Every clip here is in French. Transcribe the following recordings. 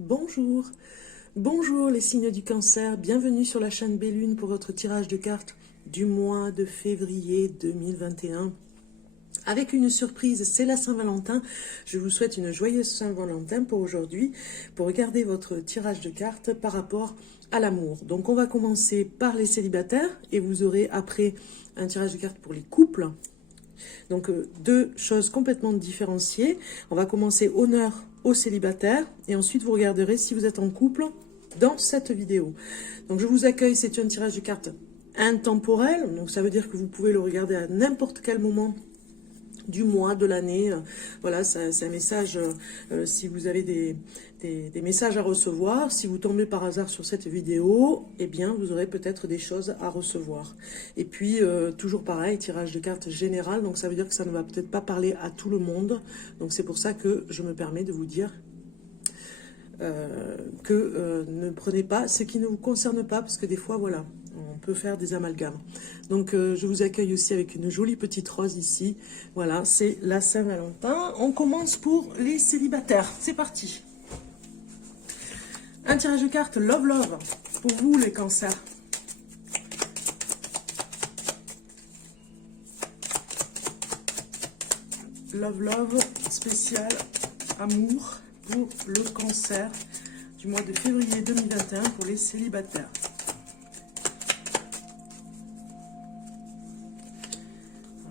Bonjour, bonjour les signes du cancer, bienvenue sur la chaîne Bellune pour votre tirage de cartes du mois de février 2021. Avec une surprise, c'est la Saint-Valentin. Je vous souhaite une joyeuse Saint-Valentin pour aujourd'hui, pour regarder votre tirage de cartes par rapport à l'amour. Donc on va commencer par les célibataires et vous aurez après un tirage de cartes pour les couples. Donc deux choses complètement différenciées. On va commencer honneur aux célibataires et ensuite vous regarderez si vous êtes en couple dans cette vidéo. Donc je vous accueille, c'est un tirage de cartes intemporel, donc ça veut dire que vous pouvez le regarder à n'importe quel moment du mois, de l'année. Voilà, c'est un message, si vous avez des messages à recevoir, si vous tombez par hasard sur cette vidéo, eh bien vous aurez peut-être des choses à recevoir. Et puis toujours pareil, tirage de cartes général, donc ça veut dire que ça ne va peut-être pas parler à tout le monde, donc c'est pour ça que je me permets de vous dire ne prenez pas ce qui ne vous concerne pas, parce que des fois voilà, on peut faire des amalgames. Donc je vous accueille aussi avec une jolie petite rose ici. Voilà, c'est la Saint-Valentin. On commence pour les célibataires. C'est parti. Un tirage de cartes Love Love pour vous les cancers. Love Love spécial amour pour le cancer du mois de février 2021 pour les célibataires.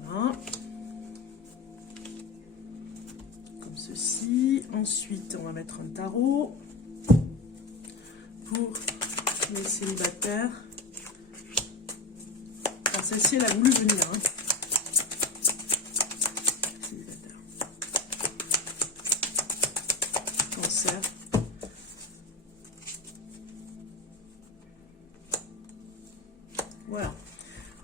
Voilà. Comme ceci. Ensuite, on va mettre un tarot pour les célibataires. Alors celle-ci, elle a voulu venir. Hein. Cancer. Voilà.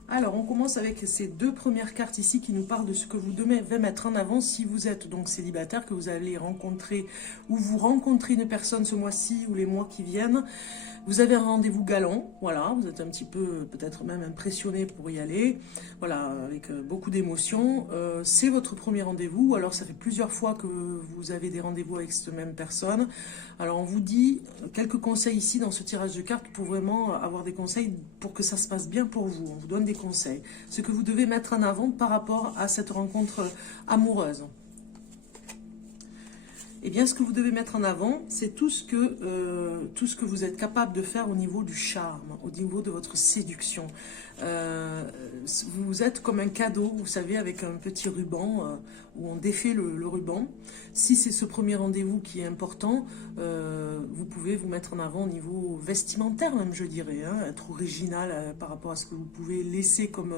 Alors, on commence avec ces deux premières cartes ici qui nous parlent de ce que vous devez mettre en avant si vous êtes donc célibataire, que vous allez rencontrer ou vous rencontrez une personne ce mois-ci ou les mois qui viennent. Vous avez un rendez-vous galant, voilà, vous êtes un petit peu, peut-être même impressionné pour y aller, voilà, avec beaucoup d'émotions. C'est votre premier rendez-vous, alors ça fait plusieurs fois que vous avez des rendez-vous avec cette même personne. Alors on vous dit quelques conseils ici dans ce tirage de cartes pour vraiment avoir des conseils pour que ça se passe bien pour vous. On vous donne des conseils, ce que vous devez mettre en avant par rapport à cette rencontre amoureuse. Eh bien, ce que vous devez mettre en avant, c'est tout ce que vous êtes capable de faire au niveau du charme, au niveau de votre séduction. Vous êtes comme un cadeau, vous savez, avec un petit ruban où on défait le ruban. Si c'est ce premier rendez-vous qui est important, vous pouvez vous mettre en avant au niveau vestimentaire, même, je dirais, hein, être original par rapport à ce que vous pouvez laisser comme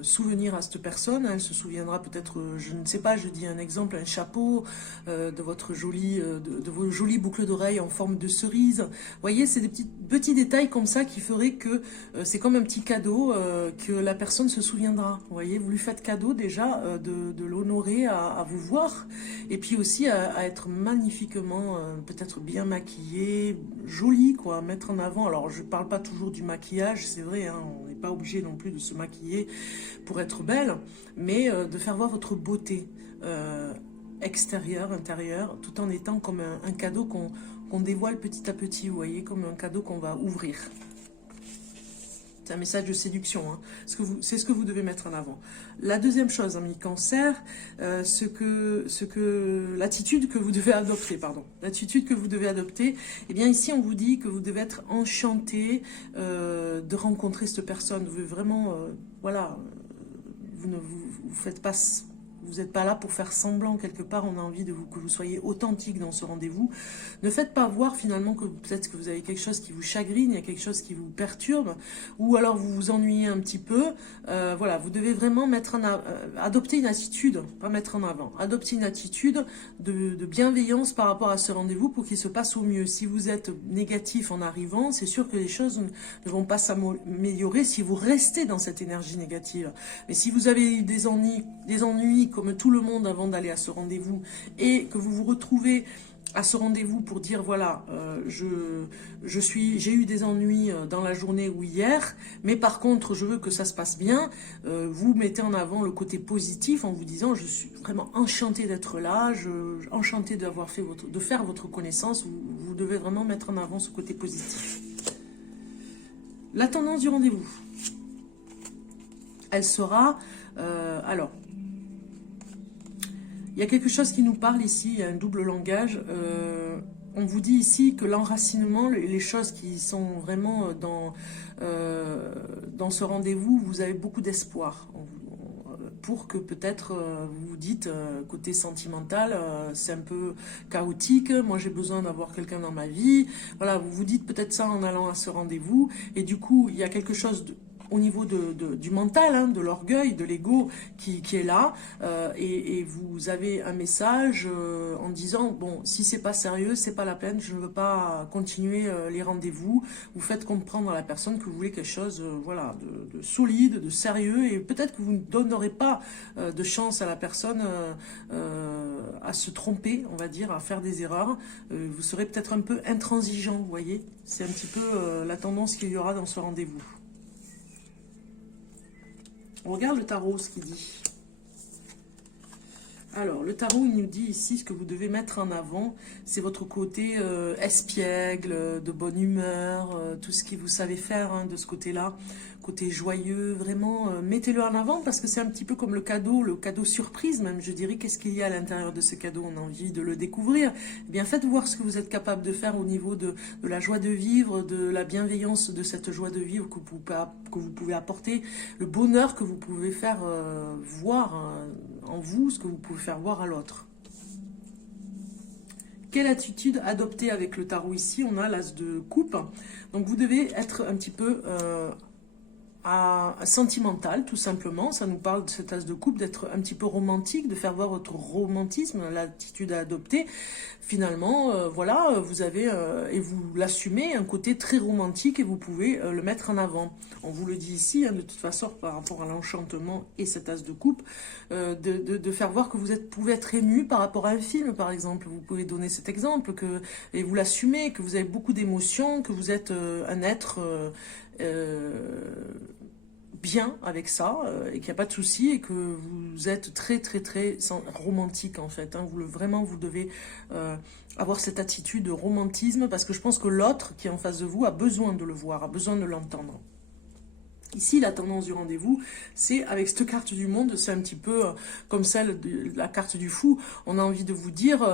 souvenir à cette personne. Elle se souviendra peut-être, je ne sais pas, je dis un exemple, un chapeau, de votre de vos jolies boucles d'oreilles en forme de cerise. Vous voyez, c'est des petits détails comme ça qui feraient que c'est comme un petit cadeau que la personne se souviendra. Vous voyez, vous lui faites cadeau déjà de l'honorer à vous voir, et puis aussi à être magnifiquement, peut-être bien maquillée, jolie, quoi, mettre en avant. Alors, je parle pas toujours du maquillage, c'est vrai, hein, on n'est pas obligé non plus de se maquiller pour être belle, mais de faire voir votre beauté extérieure, intérieure, tout en étant comme un cadeau qu'on dévoile petit à petit, vous voyez, comme un cadeau qu'on va ouvrir. C'est un message de séduction, hein. C'est ce que vous devez mettre en avant. La deuxième chose, ami cancer, l'attitude que vous devez adopter, l'attitude que vous devez adopter, eh bien ici on vous dit que vous devez être enchanté de rencontrer cette personne. Vous devez vraiment, voilà, vous ne vous faites pas... Vous n'êtes pas là pour faire semblant quelque part, on a envie que vous soyez authentique dans ce rendez-vous. Ne faites pas voir finalement que peut-être que vous avez quelque chose qui vous chagrine, il y a quelque chose qui vous perturbe, ou alors vous vous ennuyez un petit peu. Voilà, vous devez vraiment adopter une attitude, pas mettre en avant, adopter une attitude de bienveillance par rapport à ce rendez-vous pour qu'il se passe au mieux. Si vous êtes négatif en arrivant, c'est sûr que les choses ne vont pas s'améliorer si vous restez dans cette énergie négative. Mais si vous avez eu des ennuis comme tout le monde avant d'aller à ce rendez-vous, et que vous vous retrouvez à ce rendez-vous pour dire voilà, j'ai eu des ennuis dans la journée ou hier, mais par contre je veux que ça se passe bien, vous mettez en avant le côté positif en vous disant je suis vraiment enchanté d'être là, enchanté de faire votre connaissance, vous devez vraiment mettre en avant ce côté positif. La tendance du rendez-vous, elle sera, alors, il y a quelque chose qui nous parle ici, il y a un double langage. On vous dit ici que l'enracinement, les choses qui sont vraiment dans ce rendez-vous, vous avez beaucoup d'espoir. Pour que peut-être vous vous dites, côté sentimental, c'est un peu chaotique, moi j'ai besoin d'avoir quelqu'un dans ma vie. Voilà, vous vous dites peut-être ça en allant à ce rendez-vous. Et du coup, il y a quelque chose au niveau du mental, hein, de l'orgueil, de l'ego qui est là, et vous avez un message en disant bon, si c'est pas sérieux, c'est pas la peine, je ne veux pas continuer les rendez-vous. Vous faites comprendre à la personne que vous voulez quelque chose, voilà, de solide, de sérieux, et peut-être que vous ne donnerez pas de chance à la personne à se tromper, on va dire, à faire des erreurs. Vous serez peut-être un peu intransigeant, vous voyez. C'est un petit peu la tendance qu'il y aura dans ce rendez-vous. On regarde le tarot, ce qu'il dit. Alors, le tarot, il nous dit ici ce que vous devez mettre en avant, c'est votre côté espiègle, de bonne humeur, tout ce que vous savez faire hein, de ce côté-là, côté joyeux, vraiment, mettez-le en avant parce que c'est un petit peu comme le cadeau surprise même, je dirais, qu'est-ce qu'il y a à l'intérieur de ce cadeau, on a envie de le découvrir. Eh bien, faites voir ce que vous êtes capable de faire au niveau de la joie de vivre, de la bienveillance de cette joie de vivre que vous pouvez apporter, le bonheur que vous pouvez faire voir en vous, ce que vous pouvez faire voir à l'autre. Quelle attitude adopter avec le tarot ici? On a l'as de coupe. Donc vous devez être un petit peu sentimental, tout simplement. Ça nous parle de cet as de coupe, d'être un petit peu romantique, de faire voir votre romantisme, l'attitude à adopter. Finalement, voilà, vous avez, et vous l'assumez, un côté très romantique et vous pouvez le mettre en avant. On vous le dit ici, hein, de toute façon, par rapport à l'enchantement et cet as de coupe, de faire voir que pouvez être ému par rapport à un film, par exemple. Vous pouvez donner cet exemple, et vous l'assumez, que vous avez beaucoup d'émotions, que vous êtes un être bien avec ça, et qu'il n'y a pas de souci, et que vous êtes très très très romantique en fait, hein. Vraiment vous devez avoir cette attitude de romantisme, parce que je pense que l'autre qui est en face de vous a besoin de le voir, a besoin de l'entendre. Ici, la tendance du rendez-vous, c'est avec cette carte du monde, c'est un petit peu comme celle de la carte du fou. On a envie de vous dire,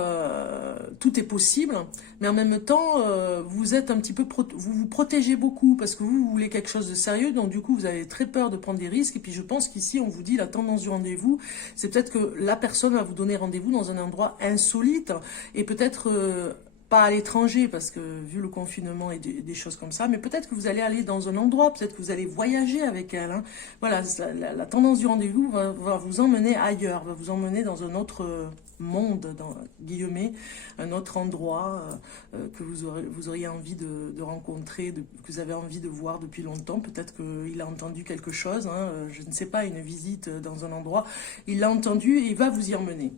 tout est possible, mais en même temps, vous êtes un petit peu, vous vous protégez beaucoup parce que vous voulez quelque chose de sérieux, donc du coup, vous avez très peur de prendre des risques. Et puis, je pense qu'ici, on vous dit la tendance du rendez-vous, c'est peut-être que la personne va vous donner rendez-vous dans un endroit insolite et peut-être pas à l'étranger, parce que vu le confinement et des choses comme ça, mais peut-être que vous allez aller dans un endroit, peut-être que vous allez voyager avec elle. Hein. Voilà, la tendance du rendez-vous va vous emmener ailleurs, va vous emmener dans un autre monde, dans guillemets, un autre endroit que vous auriez envie de rencontrer, que vous avez envie de voir depuis longtemps. Peut-être qu'il a entendu quelque chose, hein, je ne sais pas, une visite dans un endroit, il l'a entendu et il va vous y emmener.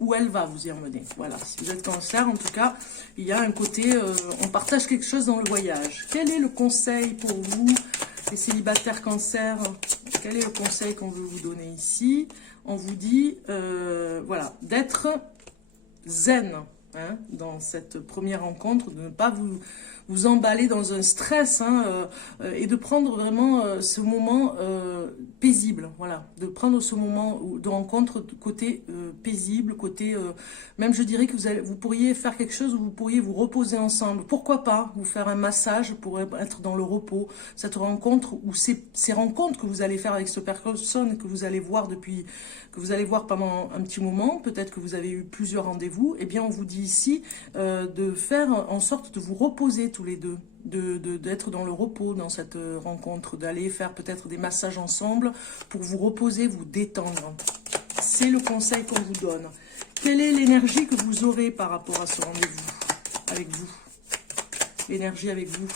Où elle va vous y emmener. Voilà, si vous êtes cancer, en tout cas, il y a un côté, on partage quelque chose dans le voyage. Quel est le conseil pour vous, les célibataires cancer? Quel est le conseil qu'on veut vous donner ici? On vous dit, voilà, d'être zen hein, dans cette première rencontre, de ne pas vous emballer dans un stress hein, et de prendre vraiment ce moment paisible, voilà, de prendre ce moment de rencontre côté paisible, côté, même je dirais que vous pourriez faire quelque chose où vous pourriez vous reposer ensemble, pourquoi pas vous faire un massage pour être dans le repos, cette rencontre ou ces rencontres que vous allez faire avec cette personne que vous allez voir pendant un petit moment, peut-être que vous avez eu plusieurs rendez-vous, et bien on vous dit ici de faire en sorte de vous reposer tous les deux, d'être dans le repos dans cette rencontre, d'aller faire peut-être des massages ensemble pour vous reposer, vous détendre. C'est le conseil qu'on vous donne. Quelle est l'énergie que vous aurez par rapport à ce rendez-vous avec vous? L'énergie avec vous.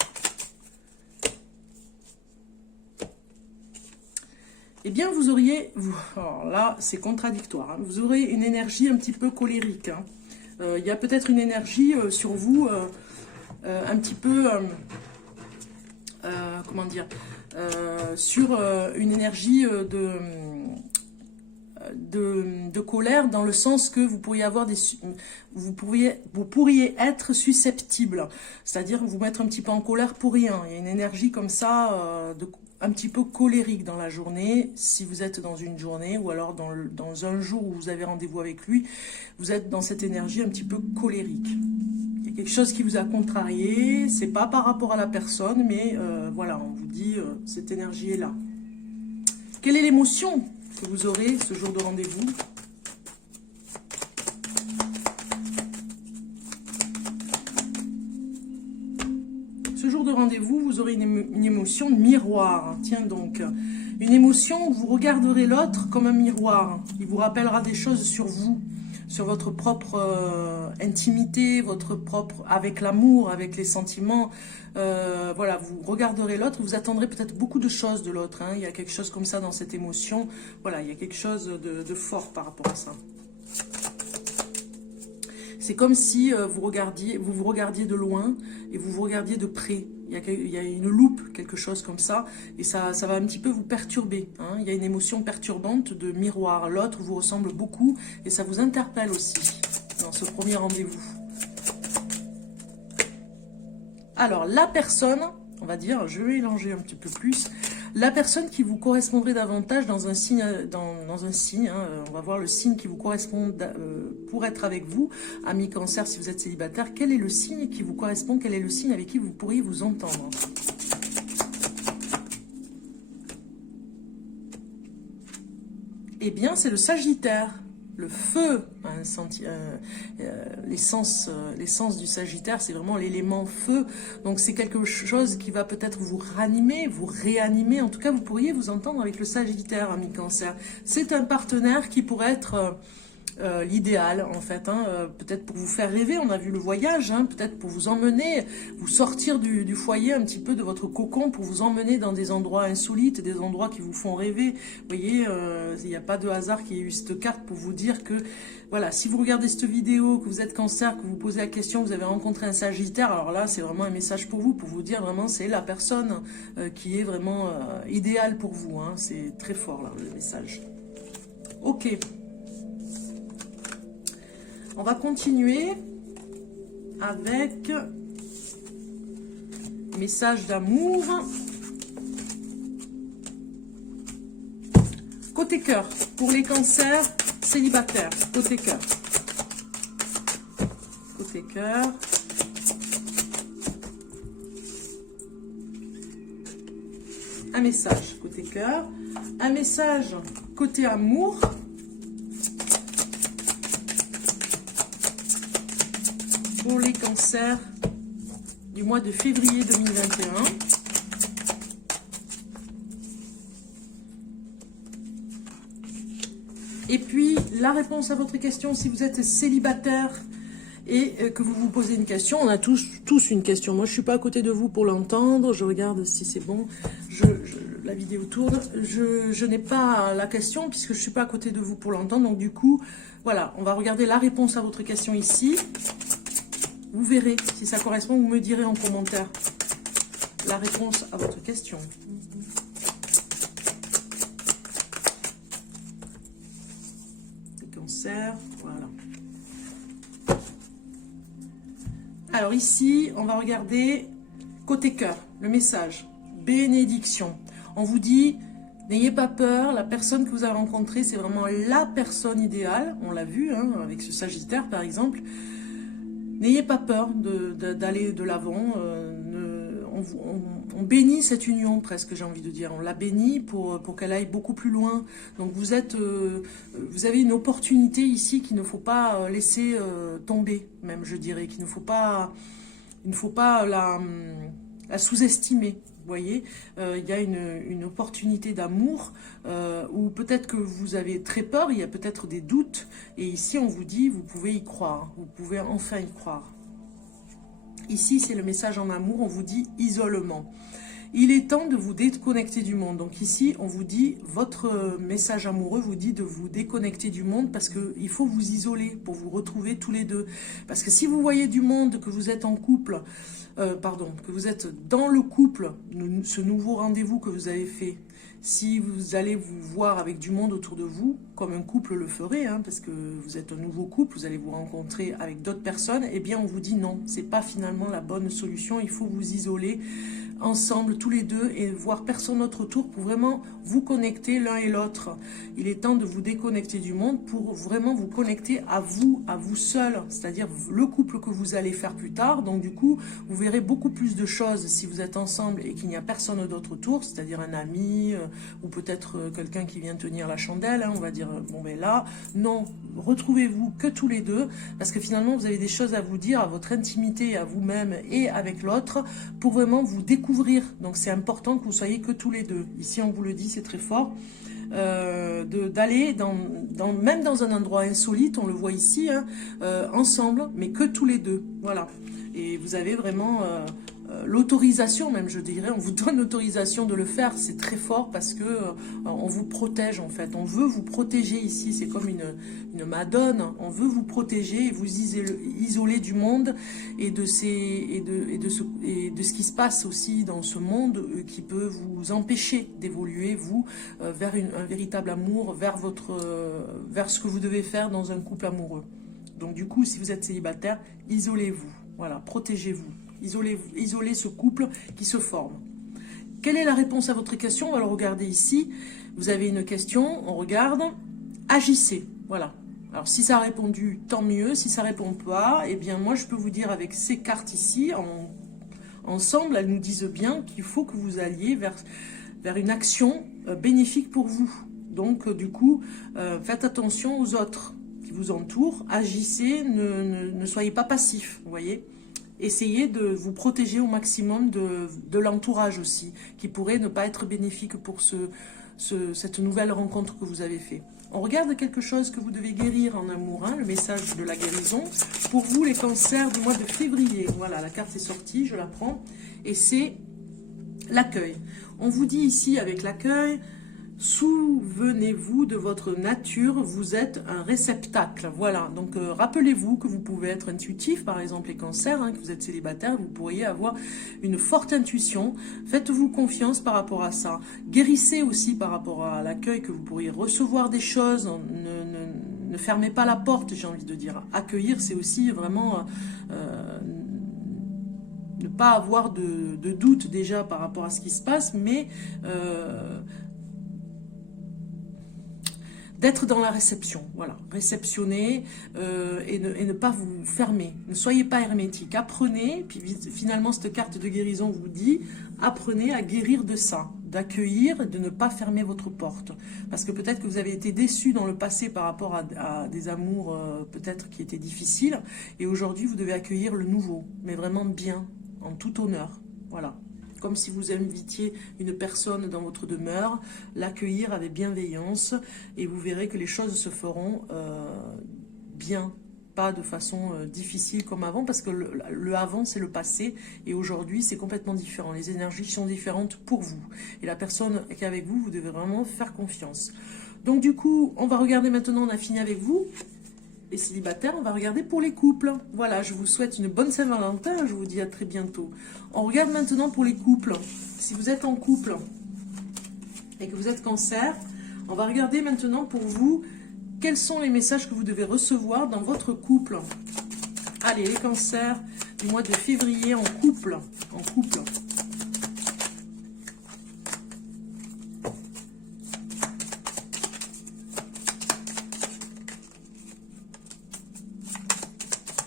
Eh bien, vous auriez, alors là, c'est contradictoire, hein, vous aurez une énergie un petit peu colérique, hein. Il y a peut-être une énergie sur vous, un petit peu, comment dire, sur une énergie de colère, dans le sens que vous pourriez avoir vous pourriez être susceptible, c'est-à-dire vous mettre un petit peu en colère pour rien. Il y a une énergie comme ça, un petit peu colérique dans la journée, si vous êtes dans une journée, ou alors dans un jour où vous avez rendez-vous avec lui, vous êtes dans cette énergie un petit peu colérique. Il y a quelque chose qui vous a contrarié, c'est pas par rapport à la personne, mais voilà, on vous dit, cette énergie est là. Quelle est l'émotion que vous aurez ce jour de rendez-vous? Ce jour de rendez-vous, vous aurez une émotion de miroir. Tiens donc, une émotion où vous regarderez l'autre comme un miroir. Il vous rappellera des choses sur vous, sur votre propre intimité, votre propre, avec l'amour, avec les sentiments. Voilà, vous regarderez l'autre, vous attendrez peut-être beaucoup de choses de l'autre. Hein. Il y a quelque chose comme ça dans cette émotion. Voilà, il y a quelque chose de fort par rapport à ça. C'est comme si vous vous regardiez de loin et vous vous regardiez de près. Il y a une loupe, quelque chose comme ça, et ça va un petit peu vous perturber. Hein. Il y a une émotion perturbante de miroir. L'autre vous ressemble beaucoup et ça vous interpelle aussi dans ce premier rendez-vous. Alors, la personne, on va dire, je vais élanger un petit peu plus, la personne qui vous correspondrait davantage dans un signe, hein, on va voir le signe qui vous correspond pour être avec vous, ami Cancer si vous êtes célibataire, quel est le signe qui vous correspond, quel est le signe avec qui vous pourriez vous entendre? Eh bien, c'est le Sagittaire. Le feu, l'essence du Sagittaire, c'est vraiment l'élément feu. Donc c'est quelque chose qui va peut-être vous ranimer, vous réanimer. En tout cas, vous pourriez vous entendre avec le Sagittaire, ami Cancer. C'est un partenaire qui pourrait être l'idéal, en fait. Hein, peut-être pour vous faire rêver, on a vu le voyage, hein, peut-être pour vous emmener, vous sortir du foyer un petit peu, de votre cocon, pour vous emmener dans des endroits insolites, des endroits qui vous font rêver. Vous voyez, il n'y a pas de hasard qu'il y ait eu cette carte pour vous dire que, voilà, si vous regardez cette vidéo, que vous êtes Cancer, que vous posez la question, vous avez rencontré un Sagittaire, alors là, c'est vraiment un message pour vous dire vraiment, c'est la personne qui est vraiment idéale pour vous. Hein, c'est très fort, là, le message. Ok. On va continuer avec message d'amour. Côté cœur, pour les cancers célibataires. Côté cœur. Côté cœur. Un message côté cœur. Un message côté amour. Pour les cancers du mois de février 2021. Et puis, la réponse à votre question, si vous êtes célibataire et que vous vous posez une question, on a tous une question. Moi, je ne suis pas à côté de vous pour l'entendre. Je regarde si c'est bon. La vidéo tourne. Je n'ai pas la question puisque je ne suis pas à côté de vous pour l'entendre. Donc, du coup, voilà, on va regarder la réponse à votre question ici. Vous verrez si ça correspond, vous me direz en commentaire la réponse à votre question. Le cancer, voilà. Alors ici, on va regarder côté cœur, le message. Bénédiction. On vous dit, n'ayez pas peur, la personne que vous avez rencontrée, c'est vraiment la personne idéale. On l'a vu, hein, avec ce Sagittaire par exemple. N'ayez pas peur d'aller de l'avant. On bénit cette union, presque, j'ai envie de dire. On la bénit pour qu'elle aille beaucoup plus loin. Donc vous avez une opportunité ici qu'il ne faut pas laisser tomber, même, je dirais. Il ne faut pas la sous-estimer. Vous voyez, il y a une opportunité d'amour où peut-être que vous avez très peur, il y a peut-être des doutes. Et ici, on vous dit, vous pouvez y croire. Vous pouvez enfin y croire. Ici, c'est le message en amour, on vous dit isolement. Il est temps de vous déconnecter du monde. Donc ici, on vous dit, votre message amoureux vous dit de vous déconnecter du monde parce qu'il faut vous isoler pour vous retrouver tous les deux. Parce que si vous voyez du monde, que vous êtes en couple, que vous êtes dans le couple, ce nouveau rendez-vous que vous avez fait, si vous allez vous voir avec du monde autour de vous, comme un couple le ferait, hein, parce que vous êtes un nouveau couple, vous allez vous rencontrer avec d'autres personnes, eh bien on vous dit non, c'est pas finalement la bonne solution, il faut vous isoler ensemble tous les deux et voir personne d'autre autour pour vraiment vous connecter l'un et l'autre. Il est temps de vous déconnecter du monde pour vraiment vous connecter à vous seul, c'est-à-dire le couple que vous allez faire plus tard. Donc du coup, vous verrez beaucoup plus de choses si vous êtes ensemble et qu'il n'y a personne d'autre autour, c'est-à-dire un ami ou peut-être quelqu'un qui vient tenir la chandelle, hein, on va dire, bon ben là, non, retrouvez-vous que tous les deux, parce que finalement vous avez des choses à vous dire, à votre intimité, à vous-même et avec l'autre, pour vraiment vous découvrir. Donc c'est important que vous soyez que tous les deux. Ici on vous le dit, c'est très fort. D'aller même dans un endroit insolite, on le voit ici, hein, ensemble, mais que tous les deux. Voilà. Et vous avez vraiment l'autorisation, même je dirais, on vous donne l'autorisation de le faire. C'est très fort parce que on vous protège en fait. On veut vous protéger ici. C'est comme une madone. On veut vous protéger et vous isoler du monde et de ce qui se passe aussi dans ce monde qui peut vous empêcher d'évoluer vous vers un véritable amour, vers ce que vous devez faire dans un couple amoureux. Donc du coup, si vous êtes célibataire, isolez-vous. Voilà, protégez-vous. Isolez ce couple qui se forme. Quelle est la réponse à votre question? On va le regarder ici. Vous avez une question, on regarde. Agissez. Voilà. Alors si ça a répondu, tant mieux. Si ça ne répond pas, eh bien moi je peux vous dire avec ces cartes ici, ensemble, elles nous disent bien qu'il faut que vous alliez vers une action bénéfique pour vous. Donc du coup, faites attention aux autres qui vous entourent. Agissez, ne soyez pas passifs, vous voyez. Essayez de vous protéger au maximum de l'entourage aussi, qui pourrait ne pas être bénéfique pour cette nouvelle rencontre que vous avez fait. On regarde quelque chose que vous devez guérir en amour, hein, le message de la guérison. Pour vous, les cancers du mois de février. Voilà, la carte est sortie, je la prends. Et c'est l'accueil. On vous dit ici avec l'accueil, souvenez-vous de votre nature, vous êtes un réceptacle. Voilà, donc rappelez-vous que vous pouvez être intuitif, par exemple les cancers, hein, que vous êtes célibataire, vous pourriez avoir une forte intuition. Faites-vous confiance par rapport à ça. Guérissez aussi par rapport à l'accueil, que vous pourriez recevoir des choses. Ne fermez pas la porte, j'ai envie de dire. Accueillir, c'est aussi vraiment ne pas avoir de doute déjà par rapport à ce qui se passe, mais d'être dans la réception, voilà, réceptionner et ne pas vous fermer, ne soyez pas hermétique, apprenez, puis finalement cette carte de guérison vous dit, apprenez à guérir de ça, d'accueillir, de ne pas fermer votre porte, parce que peut-être que vous avez été déçu dans le passé par rapport à des amours peut-être qui étaient difficiles, et aujourd'hui vous devez accueillir le nouveau, mais vraiment bien, en tout honneur, voilà. Comme si vous invitiez une personne dans votre demeure, l'accueillir avec bienveillance et vous verrez que les choses se feront bien, pas de façon difficile comme avant, parce que le avant c'est le passé et aujourd'hui c'est complètement différent. Les énergies sont différentes pour vous et la personne qui est avec vous, vous devez vraiment faire confiance. Donc du coup, on va regarder maintenant, on a fini avec vous. Les célibataires, on va regarder pour les couples. Voilà, je vous souhaite une bonne Saint-Valentin, je vous dis à très bientôt. On regarde maintenant pour les couples. Si vous êtes en couple et que vous êtes cancer, on va regarder maintenant pour vous quels sont les messages que vous devez recevoir dans votre couple. Allez, les cancers du mois de février en couple.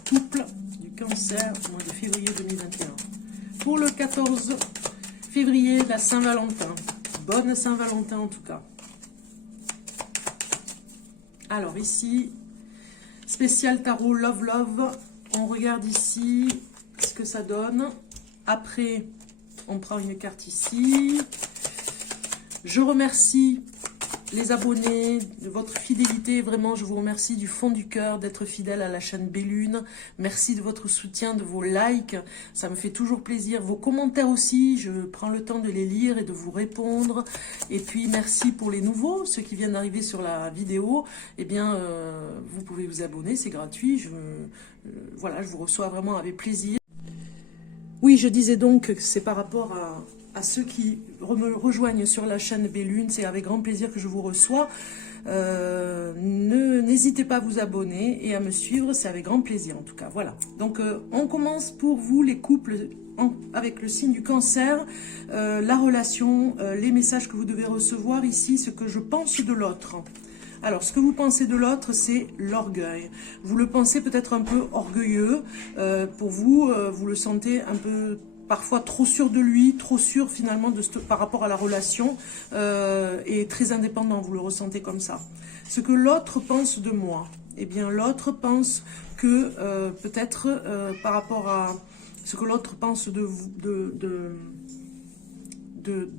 Couple du cancer au mois de février 2021. Pour le 14 février, la Saint-Valentin. Bonne Saint-Valentin en tout cas. Alors ici, spécial tarot Love Love. On regarde ici ce que ça donne. Après, on prend une carte ici. Je remercie les abonnés, de votre fidélité. Vraiment, je vous remercie du fond du cœur d'être fidèle à la chaîne Bellune. Merci de votre soutien, de vos likes. Ça me fait toujours plaisir. Vos commentaires aussi, je prends le temps de les lire et de vous répondre. Et puis, merci pour les nouveaux, ceux qui viennent d'arriver sur la vidéo. Eh bien, vous pouvez vous abonner, c'est gratuit. Voilà, je vous reçois vraiment avec plaisir. Oui, je disais donc que c'est par rapport à ceux qui me rejoignent sur la chaîne Bellune, c'est avec grand plaisir que je vous reçois. N'hésitez pas à vous abonner et à me suivre, c'est avec grand plaisir en tout cas. Voilà, donc on commence pour vous les couples avec le signe du Cancer, la relation, les messages que vous devez recevoir ici, ce que je pense de l'autre. Alors, ce que vous pensez de l'autre, c'est l'orgueil. Vous le pensez peut-être un peu orgueilleux. Pour vous, vous le sentez un peu parfois trop sûr de lui, trop sûr finalement par rapport à la relation et très indépendant. Vous le ressentez comme ça. Ce que l'autre pense de moi, eh bien l'autre pense que peut-être par rapport à ce que l'autre pense de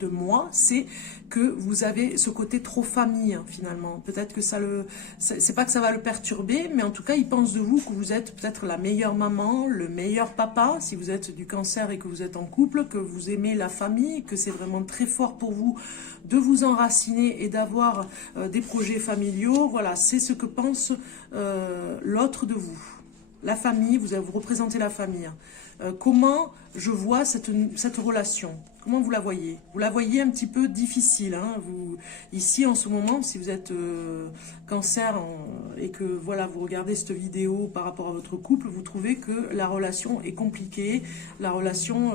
moi, c'est que vous avez ce côté trop famille finalement. Peut-être que c'est pas que ça va le perturber, mais en tout cas il pense de vous que vous êtes peut-être la meilleure maman, le meilleur papa, si vous êtes du Cancer et que vous êtes en couple, que vous aimez la famille, que c'est vraiment très fort pour vous de vous enraciner et d'avoir des projets familiaux. Voilà, c'est ce que pense l'autre de vous. La famille, vous représentez la famille. Comment je vois cette relation? Comment vous la voyez? Vous la voyez un petit peu difficile. Hein, ici, en ce moment, si vous êtes Cancer et que voilà, vous regardez cette vidéo par rapport à votre couple, vous trouvez que la relation est compliquée. La relation,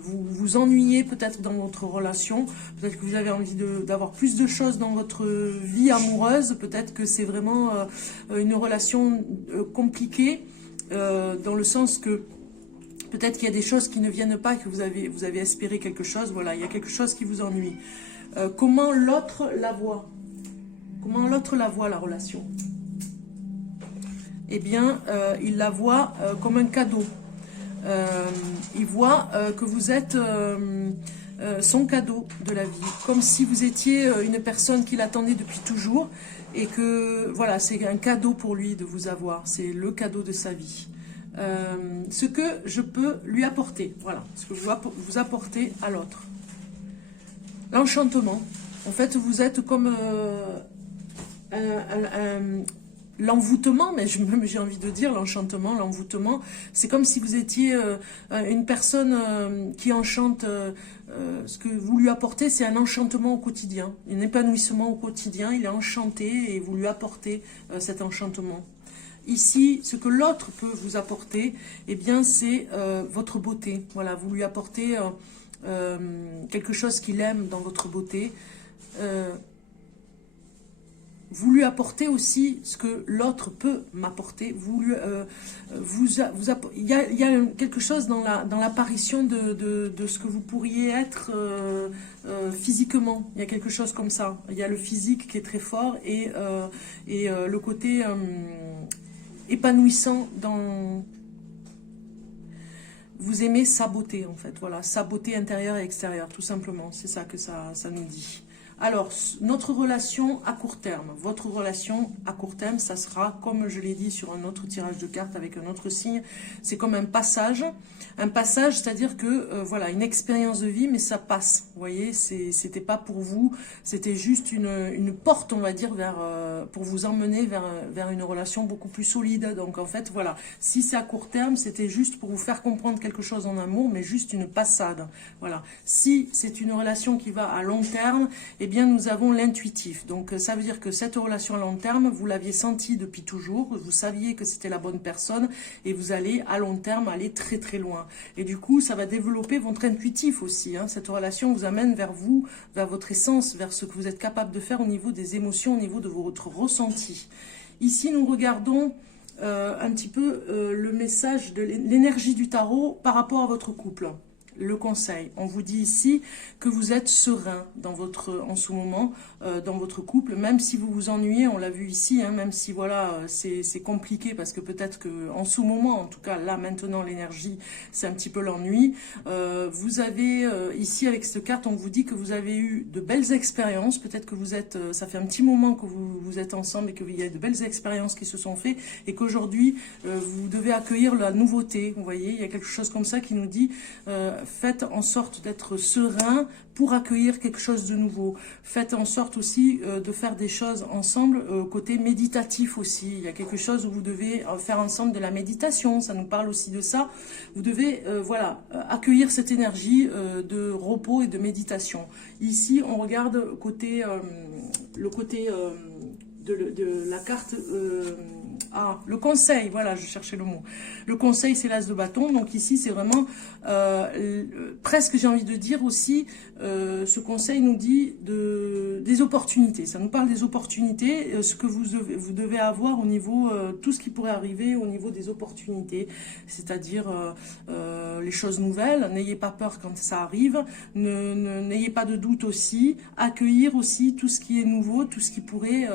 vous vous ennuyez peut-être dans votre relation. Peut-être que vous avez envie d'avoir plus de choses dans votre vie amoureuse. Peut-être que c'est vraiment une relation compliquée dans le sens que peut-être qu'il y a des choses qui ne viennent pas, que vous avez espéré quelque chose. Voilà, il y a quelque chose qui vous ennuie. Comment l'autre la voit? Comment l'autre la voit, la relation? Eh bien, il la voit comme un cadeau. Il voit que vous êtes son cadeau de la vie. Comme si vous étiez une personne qu'il attendait depuis toujours. Et que, voilà, c'est un cadeau pour lui de vous avoir. C'est le cadeau de sa vie. Ce que je peux lui apporter, voilà, ce que je dois vous apporter à l'autre. L'enchantement. En fait, vous êtes comme l'envoûtement, mais j'ai envie de dire l'enchantement, l'envoûtement. C'est comme si vous étiez une personne qui enchante. Ce que vous lui apportez, c'est un enchantement au quotidien, un épanouissement au quotidien. Il est enchanté et vous lui apportez cet enchantement. Ici, ce que l'autre peut vous apporter, eh bien, c'est votre beauté. Voilà, vous lui apportez quelque chose qu'il aime dans votre beauté. Vous lui apportez aussi ce que l'autre peut m'apporter. Il y a quelque chose dans l'apparition de ce que vous pourriez être physiquement. Il y a quelque chose comme ça. Il y a le physique qui est très fort et le côté épanouissant dans... Vous aimez sa beauté, en fait. Voilà, sa beauté intérieure et extérieure, tout simplement. C'est ça que ça nous dit. Alors, notre relation à court terme, votre relation à court terme, ça sera, comme je l'ai dit sur un autre tirage de cartes avec un autre signe, c'est comme un passage. Un passage, c'est-à-dire que, voilà, une expérience de vie, mais ça passe. Vous voyez, c'était pas pour vous, c'était juste une porte, on va dire, pour vous emmener vers une relation beaucoup plus solide. Donc, en fait, voilà, si c'est à court terme, c'était juste pour vous faire comprendre quelque chose en amour, mais juste une passade. Voilà. Si c'est une relation qui va à long terme, eh bien, nous avons l'intuitif. Donc, ça veut dire que cette relation à long terme, vous l'aviez senti depuis toujours, vous saviez que c'était la bonne personne et vous allez, à long terme, aller très très loin. Et du coup, ça va développer votre intuitif aussi. Hein. Cette relation vous amène vers vous, vers votre essence, vers ce que vous êtes capable de faire au niveau des émotions, au niveau de votre ressenti. Ici, nous regardons un petit peu le message de l'énergie du tarot par rapport à votre couple. le conseil. On vous dit ici que vous êtes serein en ce moment, dans votre couple, même si vous vous ennuyez, on l'a vu ici, hein, même si voilà, c'est compliqué parce que peut-être que en ce moment, en tout cas là maintenant l'énergie, c'est un petit peu l'ennui. Vous avez ici avec cette carte, on vous dit que vous avez eu de belles expériences, peut-être que vous êtes, ça fait un petit moment que vous êtes ensemble et qu'il y a de belles expériences qui se sont faites et qu'aujourd'hui vous devez accueillir la nouveauté. Vous voyez, il y a quelque chose comme ça qui nous dit faites en sorte d'être serein pour accueillir quelque chose de nouveau. Faites en sorte aussi de faire des choses ensemble, côté méditatif aussi. Il y a quelque chose où vous devez faire ensemble de la méditation, ça nous parle aussi de ça. Vous devez voilà, accueillir cette énergie de repos et de méditation. Ici, on regarde côté, le côté de la carte... le conseil, voilà, je cherchais le mot. Le conseil, c'est l'as de bâton. Donc ici, c'est vraiment presque, j'ai envie de dire aussi, ce conseil nous dit des opportunités. Ça nous parle des opportunités, ce que vous devez avoir au niveau, tout ce qui pourrait arriver au niveau des opportunités. C'est-à-dire les choses nouvelles. N'ayez pas peur quand ça arrive. N'ayez pas de doute aussi. Accueillir aussi tout ce qui est nouveau, tout ce qui pourrait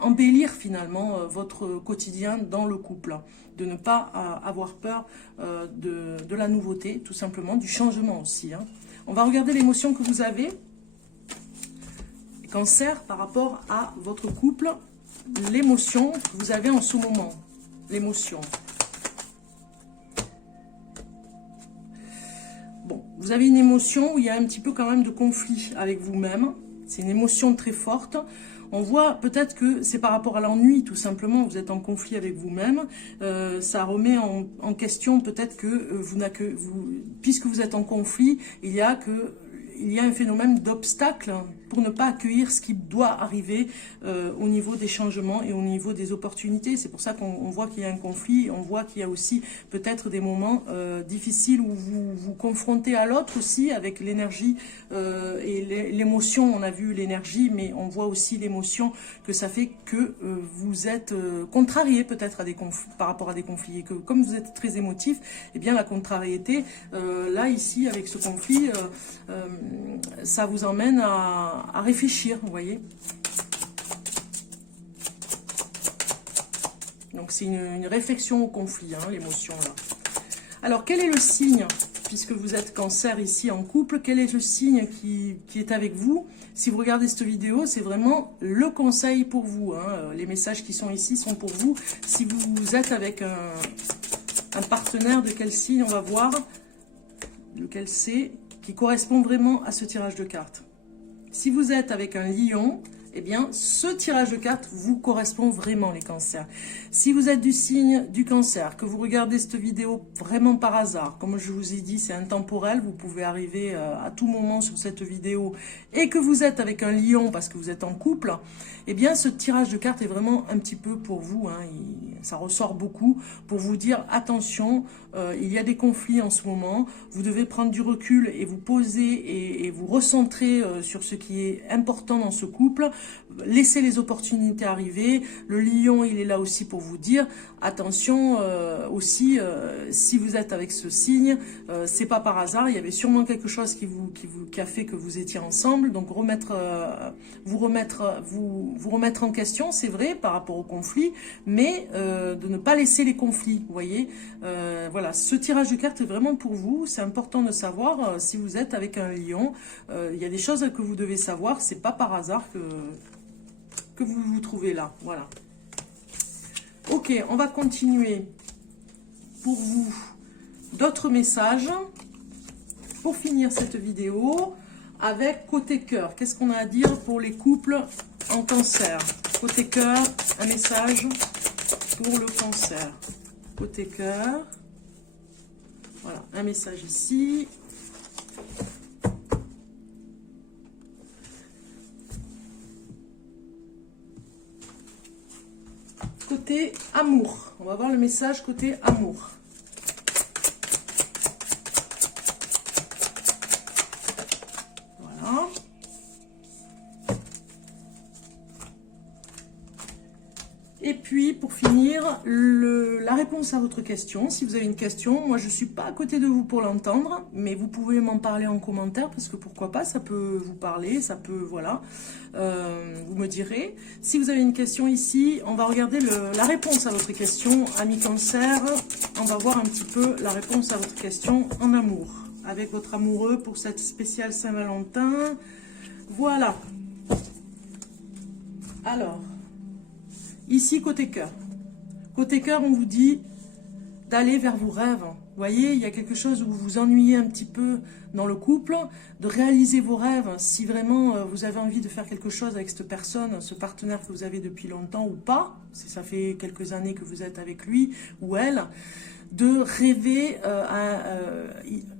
embellir finalement votre quotidien dans le couple, de ne pas avoir peur de la nouveauté, tout simplement, du changement aussi. Hein. On va regarder l'émotion que vous avez, Cancer, par rapport à votre couple, l'émotion que vous avez en ce moment, l'émotion. Bon, vous avez une émotion où il y a un petit peu quand même de conflit avec vous-même, c'est une émotion très forte. On voit peut-être que c'est par rapport à l'ennui, tout simplement, vous êtes en conflit avec vous-même. Ça remet en question peut-être que puisque vous êtes en conflit, il y a un phénomène d'obstacle pour ne pas accueillir ce qui doit arriver au niveau des changements et au niveau des opportunités. C'est pour ça qu'on voit qu'il y a un conflit, on voit qu'il y a aussi peut-être des moments difficiles où vous vous confrontez à l'autre aussi avec l'énergie et l'émotion. On a vu l'énergie, mais on voit aussi l'émotion que ça fait que vous êtes contrarié peut-être par rapport à des conflits. Et que comme vous êtes très émotif, eh bien la contrariété, là ici avec ce conflit, ça vous emmène à réfléchir, vous voyez. Donc c'est une réflexion au conflit, hein, l'émotion là. Alors quel est le signe, puisque vous êtes Cancer ici en couple, quel est le signe qui est avec vous? Si vous regardez cette vidéo, c'est vraiment le conseil pour vous, hein. Les messages qui sont ici sont pour vous. Si vous êtes avec un partenaire, de quel signe on va voir, lequel c'est, qui correspond vraiment à ce tirage de cartes. Si vous êtes avec un lion, eh bien, ce tirage de cartes vous correspond vraiment, les cancers. Si vous êtes du signe du Cancer, que vous regardez cette vidéo vraiment par hasard, comme je vous ai dit, c'est intemporel, vous pouvez arriver à tout moment sur cette vidéo, et que vous êtes avec un lion parce que vous êtes en couple, eh bien, ce tirage de cartes est vraiment un petit peu pour vous, hein, ça ressort beaucoup, pour vous dire, attention, il y a des conflits en ce moment, vous devez prendre du recul et vous poser et vous recentrer sur ce qui est important dans ce couple, laissez les opportunités arriver. Le lion, il est là aussi pour vous dire, attention aussi, si vous êtes avec ce signe, c'est pas par hasard, il y avait sûrement quelque chose qui a fait que vous étiez ensemble, donc vous remettre en question, c'est vrai, par rapport au conflit, mais de ne pas laisser les conflits, vous voyez. Voilà, ce tirage de cartes est vraiment pour vous, c'est important de savoir, si vous êtes avec un lion, il y a des choses que vous devez savoir, c'est pas par hasard que vous vous trouvez là, voilà. Ok, on va continuer pour vous d'autres messages pour finir cette vidéo avec côté cœur. Qu'est-ce qu'on a à dire pour les couples en Cancer? Côté cœur, un message pour le Cancer. Côté cœur, voilà, un message ici. Côté amour, on va voir le message côté amour. Voilà. Et puis pour finir, la réponse à votre question. Si vous avez une question, moi je ne suis pas à côté de vous pour l'entendre, mais vous pouvez m'en parler en commentaire, parce que pourquoi pas, ça peut vous parler, ça peut, voilà, vous me direz. Si vous avez une question ici, on va regarder la réponse à votre question, ami Cancer. On va voir un petit peu la réponse à votre question en amour, avec votre amoureux pour cette spéciale Saint-Valentin. Voilà. Alors, ici, côté cœur. Côté cœur, on vous dit d'aller vers vos rêves. Vous voyez, il y a quelque chose où vous vous ennuyez un petit peu dans le couple, de réaliser vos rêves. Si vraiment vous avez envie de faire quelque chose avec cette personne, ce partenaire que vous avez depuis longtemps ou pas, si ça fait quelques années que vous êtes avec lui ou elle, de rêver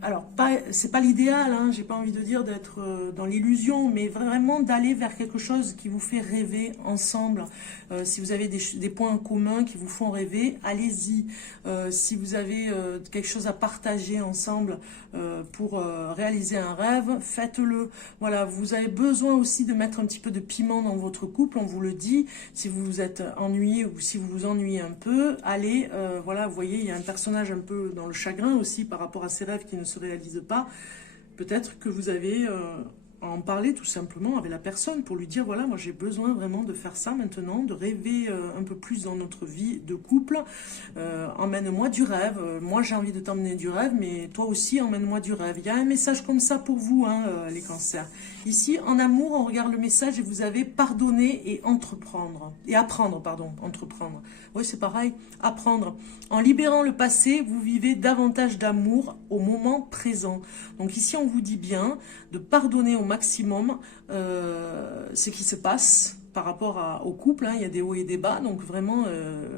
alors c'est pas l'idéal, hein, j'ai pas envie de dire d'être dans l'illusion, mais vraiment d'aller vers quelque chose qui vous fait rêver ensemble. Si vous avez des points en commun qui vous font rêver, allez-y. Si vous avez quelque chose à partager ensemble pour réaliser un rêve, faites-le. Voilà, vous avez besoin aussi de mettre un petit peu de piment dans votre couple, on vous le dit. Si vous vous êtes ennuyé ou si vous vous ennuyez un peu, allez, voilà, vous voyez, il y a un personnage un peu dans le chagrin aussi par rapport à ses rêves qui ne se réalisent pas. Peut-être que vous avez à en parler tout simplement avec la personne pour lui dire, voilà, moi j'ai besoin vraiment de faire ça maintenant, de rêver un peu plus dans notre vie de couple. Emmène-moi du rêve. Moi j'ai envie de t'emmener du rêve, mais toi aussi emmène-moi du rêve. Il y a un message comme ça pour vous, hein, les cancers. Ici, en amour, on regarde le message et vous avez pardonner et entreprendre. Et apprendre, pardon, entreprendre. Oui, c'est pareil, apprendre. En libérant le passé, vous vivez davantage d'amour au moment présent. Donc ici, on vous dit bien de pardonner au maximum ce qui se passe par rapport au couple, hein. Il y a des hauts et des bas, donc vraiment,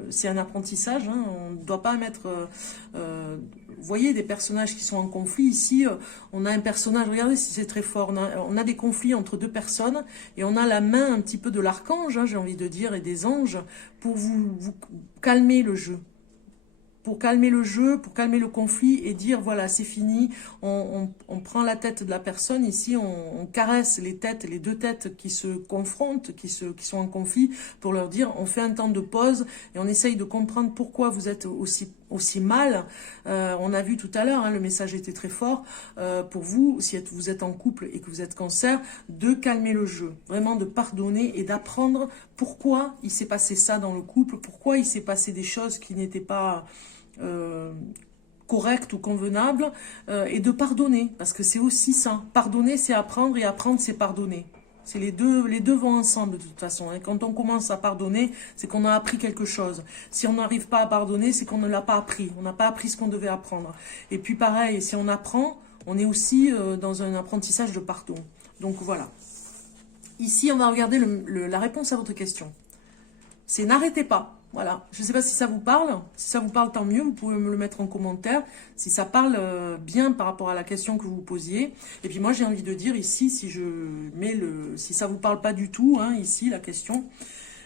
c'est un apprentissage, hein. On ne doit pas mettre... vous voyez, des personnages qui sont en conflit. Ici, on a un personnage, regardez si c'est très fort, on a des conflits entre deux personnes, et on a la main un petit peu de l'archange, hein, j'ai envie de dire, et des anges, pour vous calmer le jeu. Pour calmer le jeu, pour calmer le conflit et dire, voilà, c'est fini, on prend la tête de la personne, ici on caresse les têtes, les deux têtes qui se confrontent, qui sont en conflit, pour leur dire, on fait un temps de pause et on essaye de comprendre pourquoi vous êtes aussi mal. On a vu tout à l'heure, hein, le message était très fort, pour vous, si vous êtes en couple et que vous êtes cancer, de calmer le jeu, vraiment de pardonner et d'apprendre pourquoi il s'est passé ça dans le couple, pourquoi il s'est passé des choses qui n'étaient pas correctes ou convenables, et de pardonner, parce que c'est aussi ça. Pardonner, c'est apprendre, et apprendre, c'est pardonner. C'est les deux vont ensemble de toute façon. Et quand on commence à pardonner, c'est qu'on a appris quelque chose. Si on n'arrive pas à pardonner, c'est qu'on ne l'a pas appris. On n'a pas appris ce qu'on devait apprendre. Et puis pareil, si on apprend, on est aussi dans un apprentissage de pardon. Donc voilà. Ici, on va regarder la réponse à votre question. C'est n'arrêtez pas. Voilà, je ne sais pas si ça vous parle. Si ça vous parle, tant mieux, vous pouvez me le mettre en commentaire. Si ça parle bien par rapport à la question que vous posiez. Et puis moi, j'ai envie de dire ici, si ça vous parle pas du tout, hein, ici, la question,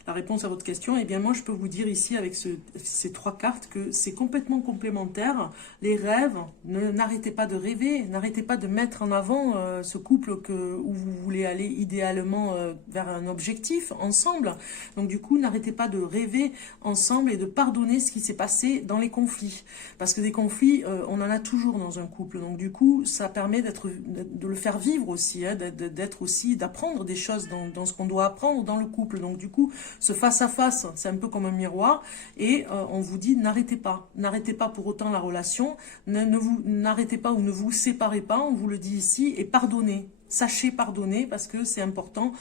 la réponse à votre question, eh bien moi, je peux vous dire ici, avec ces trois cartes, que c'est complètement complémentaire. Les rêves, n'arrêtez pas de rêver, n'arrêtez pas de mettre en avant ce couple où vous voulez aller idéalement vers un objectif ensemble. Donc du coup, n'arrêtez pas de rêver ensemble et de pardonner ce qui s'est passé dans les conflits. Parce que des conflits, on en a toujours dans un couple. Donc du coup, ça permet de le faire vivre aussi, hein, d'apprendre des choses dans ce qu'on doit apprendre dans le couple. Donc du coup, ce face-à-face, c'est un peu comme un miroir, et on vous dit n'arrêtez pas pour autant la relation, n'arrêtez pas ou ne vous séparez pas, on vous le dit ici, et pardonnez. Sachez pardonner parce que c'est important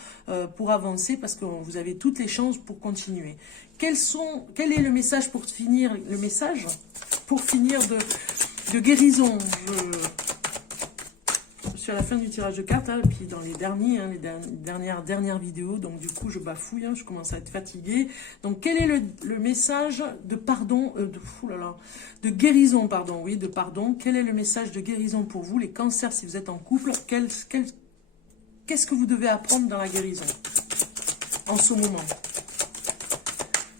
pour avancer, parce que vous avez toutes les chances pour continuer. Quel est le message pour finir? Le message pour finir de guérison. Je suis à la fin du tirage de cartes, hein, et puis dans les dernières vidéos, donc du coup je bafouille, hein, je commence à être fatiguée. Donc quel est le message de pardon, de guérison, pardon, oui, de pardon. Quel est le message de guérison pour vous, les cancers, si vous êtes en couple? Qu'est-ce que vous devez apprendre dans la guérison en ce moment?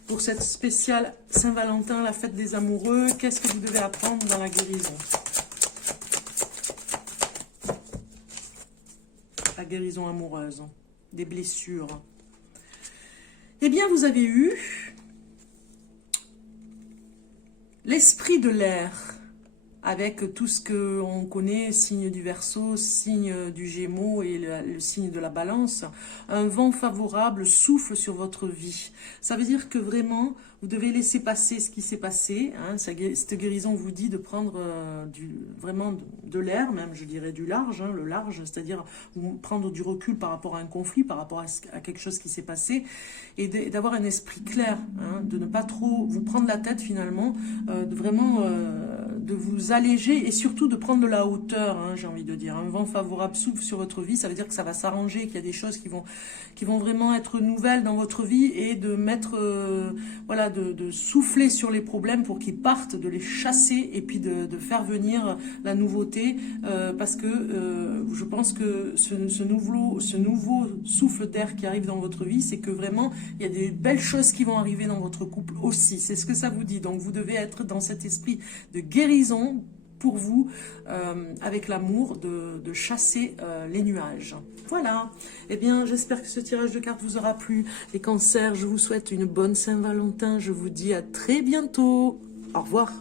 Pour cette spéciale Saint-Valentin, la fête des amoureux, qu'est-ce que vous devez apprendre dans la guérison? La guérison amoureuse, des blessures. Eh bien, vous avez eu L'esprit de l'air, avec tout ce qu'on connaît, signe du Verseau, signe du Gémeaux et le signe de la Balance, un vent favorable souffle sur votre vie. Ça veut dire que vraiment, vous devez laisser passer ce qui s'est passé. Hein. Cette guérison vous dit de prendre vraiment de l'air, même je dirais du large, hein, le large, c'est-à-dire prendre du recul par rapport à un conflit, par rapport à quelque chose qui s'est passé, et d'avoir un esprit clair, hein, de ne pas trop vous prendre la tête finalement, de vraiment de vous alléger et surtout de prendre de la hauteur, hein, j'ai envie de dire. Un vent favorable souffle sur votre vie, ça veut dire que ça va s'arranger, qu'il y a des choses qui vont vraiment être nouvelles dans votre vie et de mettre, voilà, de souffler sur les problèmes pour qu'ils partent, de les chasser et puis de faire venir la nouveauté, parce que je pense que ce nouveau souffle d'air qui arrive dans votre vie, c'est que vraiment, il y a des belles choses qui vont arriver dans votre couple aussi. C'est ce que ça vous dit. Donc, vous devez être dans cet esprit de guérison pour vous, avec l'amour de chasser les nuages. Voilà. Eh bien, j'espère que ce tirage de cartes vous aura plu. Les cancers, je vous souhaite une bonne Saint-Valentin. Je vous dis à très bientôt. Au revoir.